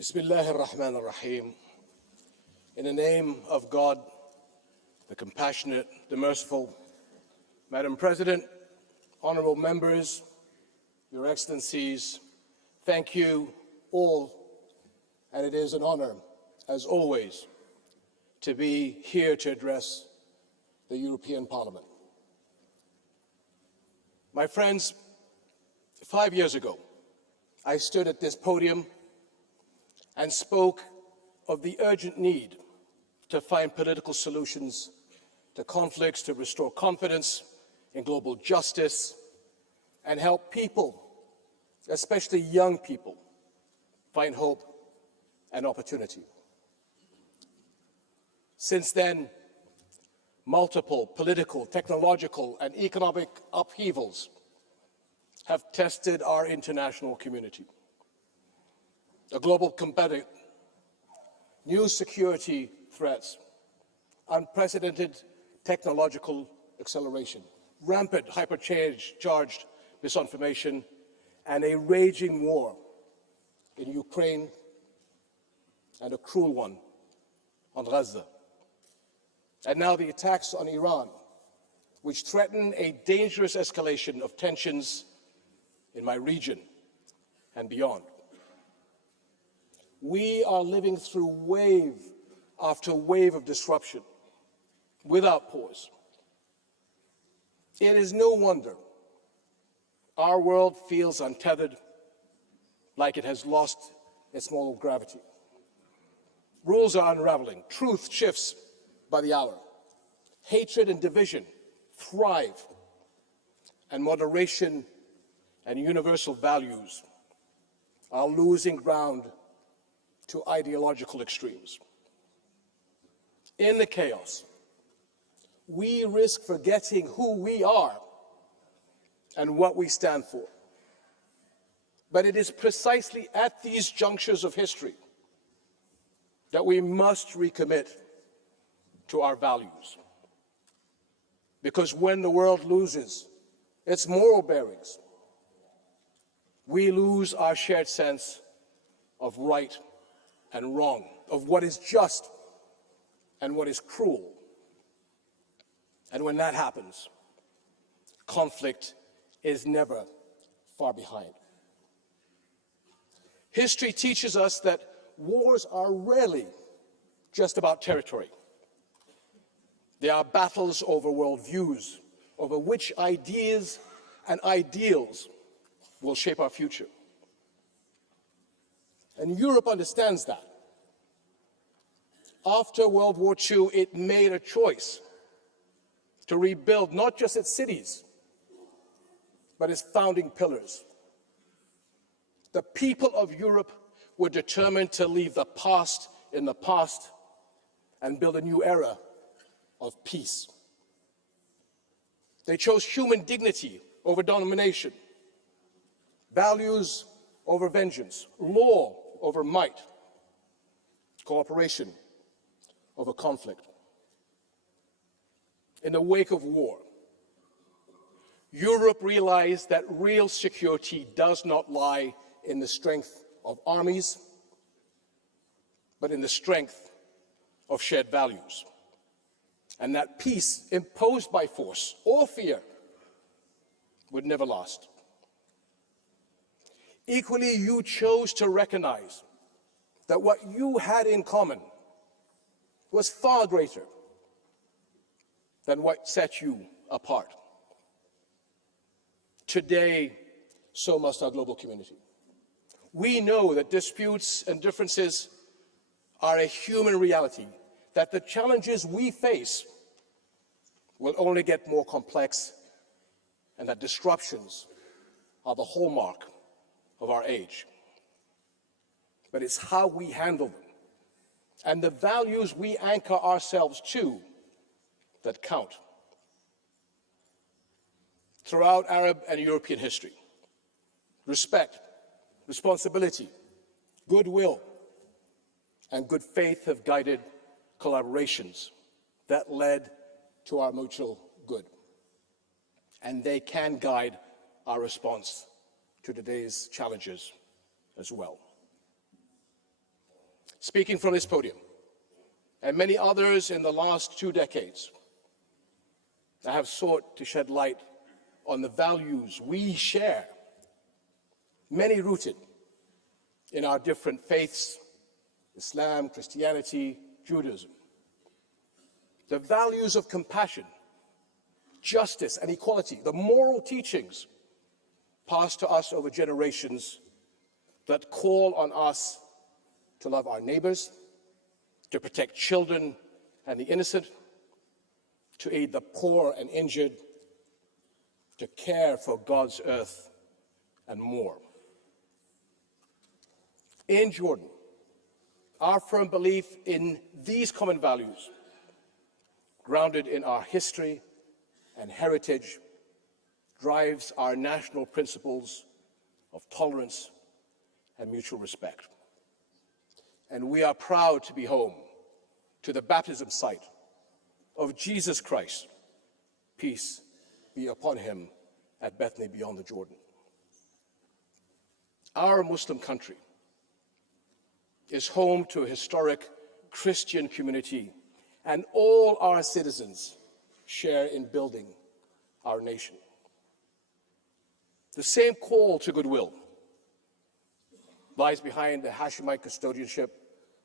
Bismillah ar-Rahman ar-Rahim. In the name of God, the compassionate, the merciful, Madam President, honorable members, Your Excellencies, thank you all, and it is an honor, as always, to be here to address the European Parliament. My friends, 5 years ago, I stood at this podium and spoke of the urgent need to find political solutions to conflicts, to restore confidence in global justice, and help people, especially young people, find hope and opportunity. Since then, multiple political, technological, and economic upheavals have tested our international community. The global competitive, new security threats, unprecedented technological acceleration, rampant hypercharged misinformation, and a raging war in Ukraine and a cruel one on Gaza. And now the attacks on Iran, which threaten a dangerous escalation of tensions in my region and beyond. We are living through wave after wave of disruption without pause. It is no wonder our world feels untethered, like it has lost its moral gravity. Rules are unraveling, truth shifts by the hour, hatred and division thrive, and moderation and universal values are losing ground to ideological extremes. In the chaos, we risk forgetting who we are and what we stand for. But it is precisely at these junctures of history that we must recommit to our values. Because when the world loses its moral bearings, we lose our shared sense of right and wrong, of what is just and what is cruel. And when that happens, conflict is never far behind. History teaches us that wars are rarely just about territory. They are battles over worldviews, over which ideas and ideals will shape our future. And Europe understands that. After World War II, it made a choice to rebuild not just its cities, but its founding pillars. The people of Europe were determined to leave the past in the past and build a new era of peace. They chose human dignity over domination, values over vengeance, law over might, cooperation over conflict. In the wake of war, Europe realized that real security does not lie in the strength of armies, but in the strength of shared values. And that peace imposed by force or fear would never last. Equally, you chose to recognize that what you had in common was far greater than what set you apart. Today, so must our global community. We know that disputes and differences are a human reality, that the challenges we face will only get more complex, and that disruptions are the hallmark of our age. But it's how we handle them and the values we anchor ourselves to that count. Throughout Arab and European history, respect, responsibility, goodwill, and good faith have guided collaborations that led to our mutual good. And they can guide our response to today's challenges as well. speaking from this podium, and many others in the last 2 decades, I have sought to shed light on the values we share, many rooted in our different faiths, Islam, Christianity, Judaism. The values of compassion, justice, and equality, the moral teachings passed to us over generations that call on us to love our neighbors, to protect children and the innocent, to aid the poor and injured, to care for God's earth, and more. In Jordan, our firm belief in these common values, grounded in our history and heritage, drives our national principles of tolerance and mutual respect. And we are proud to be home to the baptism site of Jesus Christ, peace be upon him, at Bethany beyond the Jordan. Our Muslim country is home to a historic Christian community, and all our citizens share in building our nation. The same call to goodwill lies behind the Hashemite custodianship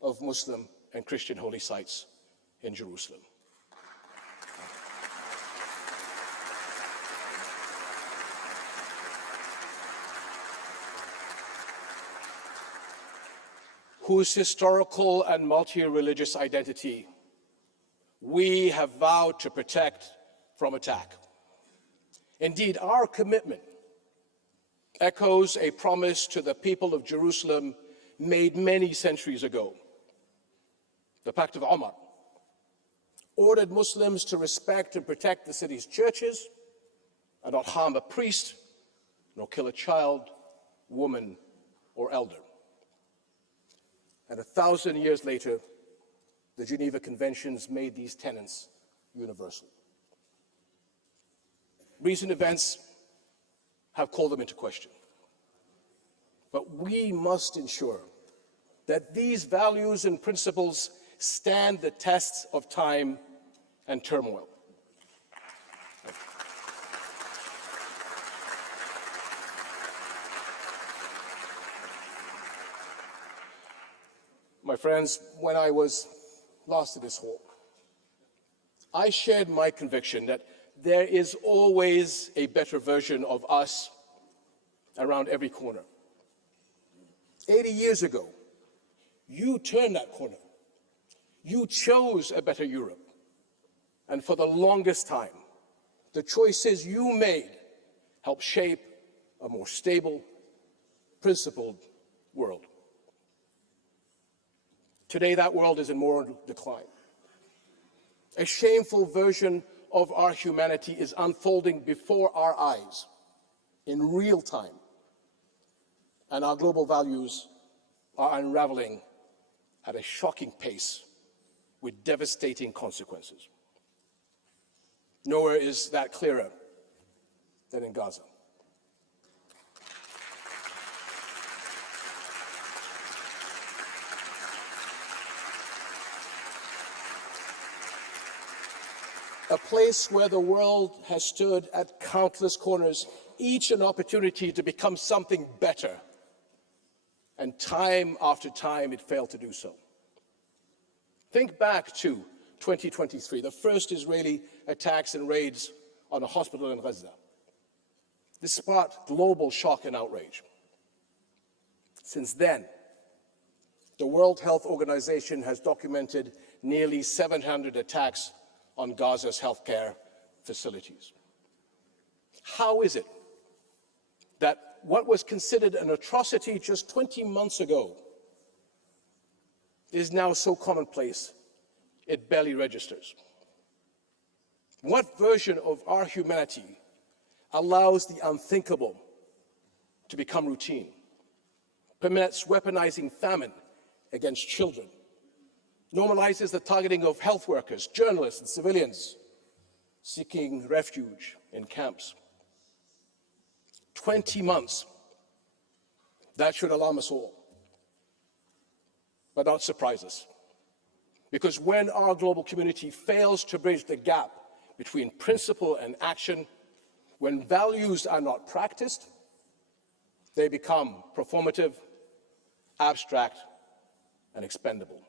of Muslim and Christian holy sites in Jerusalem. Whose historical and multi-religious identity we have vowed to protect from attack. Indeed, our commitment echoes a promise to the people of Jerusalem made many centuries ago. The Pact of Omar ordered Muslims to respect and protect the city's churches and not harm a priest, nor kill a child, woman, or elder. And 1,000 years later, the Geneva Conventions made these tenets universal. Recent events have called them into question. But we must ensure that these values and principles stand the tests of time and turmoil. My friends, when I was last in this hall, I shared my conviction that there is always a better version of us around every corner. 80 years ago, you turned that corner. You chose a better Europe. And for the longest time, the choices you made helped shape a more stable, principled world. Today, that world is in moral decline. A shameful version of our humanity is unfolding before our eyes in real time, and our global values are unraveling at a shocking pace with devastating consequences. Nowhere is that clearer than in Gaza. A place where the world has stood at countless corners, each an opportunity to become something better. And time after time, it failed to do so. Think back to 2023, the first Israeli attacks and raids on a hospital in Gaza. This sparked global shock and outrage. Since then, the World Health Organization has documented nearly 700 attacks on Gaza's healthcare facilities. How is it that what was considered an atrocity just 20 months ago is now so commonplace it barely registers? What version of our humanity allows the unthinkable to become routine, permits weaponizing famine against children, normalizes the targeting of health workers, journalists, and civilians seeking refuge in camps? 20 months. That should alarm us all. but not surprise us. Because when our global community fails to bridge the gap between principle and action, when values are not practiced, they become performative, abstract, and expendable.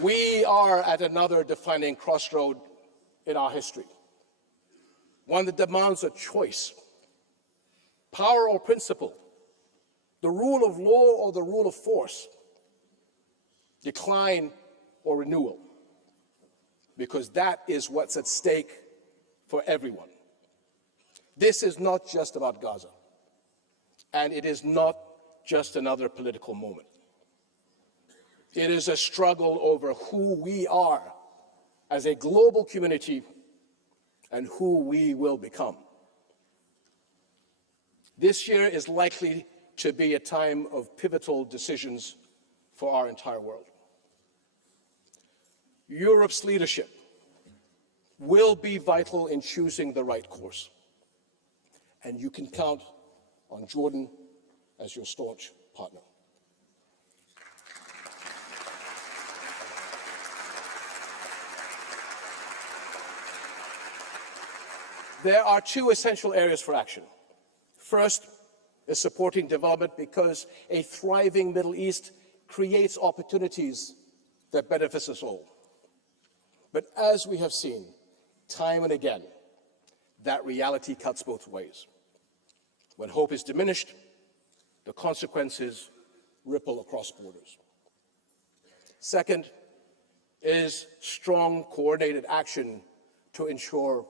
We are at another defining crossroad in our history, one that demands a choice: power or principle, the rule of law or the rule of force, decline or renewal, because that is what's at stake for everyone. This is not just about Gaza, and it is not just another political moment. It is a struggle over who we are as a global community and who we will become. This year is likely to be a time of pivotal decisions for our entire world. Europe's leadership will be vital in choosing the right course, and you can count on Jordan as your staunch partner. There are two essential areas for action. First is supporting development, because a thriving Middle East creates opportunities that benefits us all. But as we have seen time and again, that reality cuts both ways. When hope is diminished, the consequences ripple across borders. Second is strong, coordinated action to ensure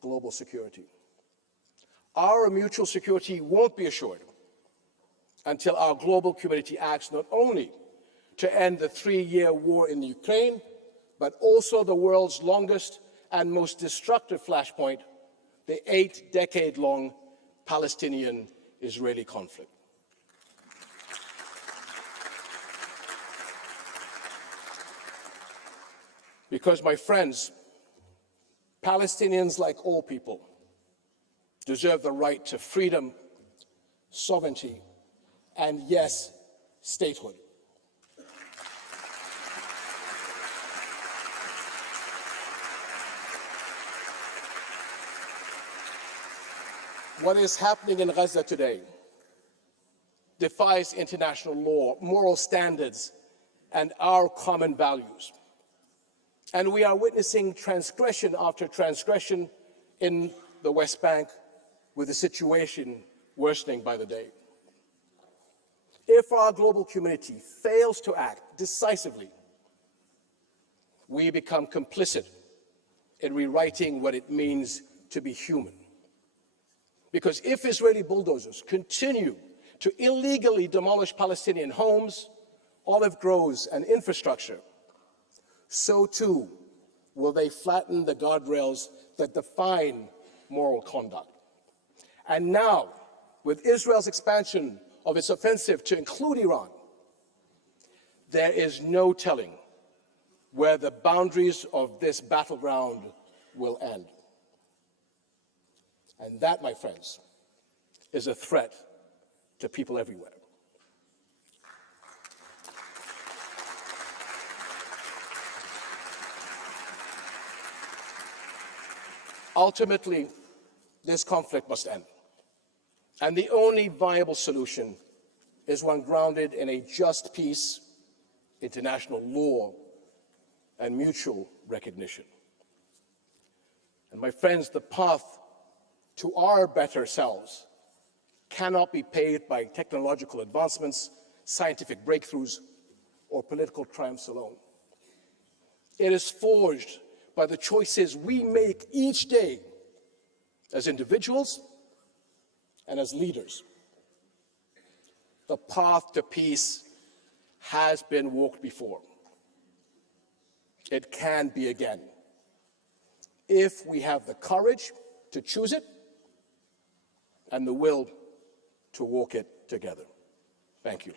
global security. Our mutual security won't be assured until our global community acts not only to end the 3-year war in Ukraine, but also the world's longest and most destructive flashpoint, the 8-decade-long Palestinian-Israeli conflict. Because, my friends, Palestinians, like all people, deserve the right to freedom, sovereignty, and, yes, statehood. What is happening in Gaza today defies international law, moral standards, and our common values. And we are witnessing transgression after transgression in the West Bank, with the situation worsening by the day. If our global community fails to act decisively, we become complicit in rewriting what it means to be human. Because if Israeli bulldozers continue to illegally demolish Palestinian homes, olive groves, and infrastructure, so too will they flatten the guardrails that define moral conduct. And now, with Israel's expansion of its offensive to include Iran, there is no telling where the boundaries of this battleground will end. And that, my friends, is a threat to people everywhere. Ultimately, this conflict must end. And the only viable solution is one grounded in a just peace, international law, and mutual recognition. And my friends, the path to our better selves cannot be paved by technological advancements, scientific breakthroughs, or political triumphs alone. It is forged by the choices we make each day as individuals and as leaders. The path to peace has been walked before. It can be again, if we have the courage to choose it and the will to walk it together. Thank you.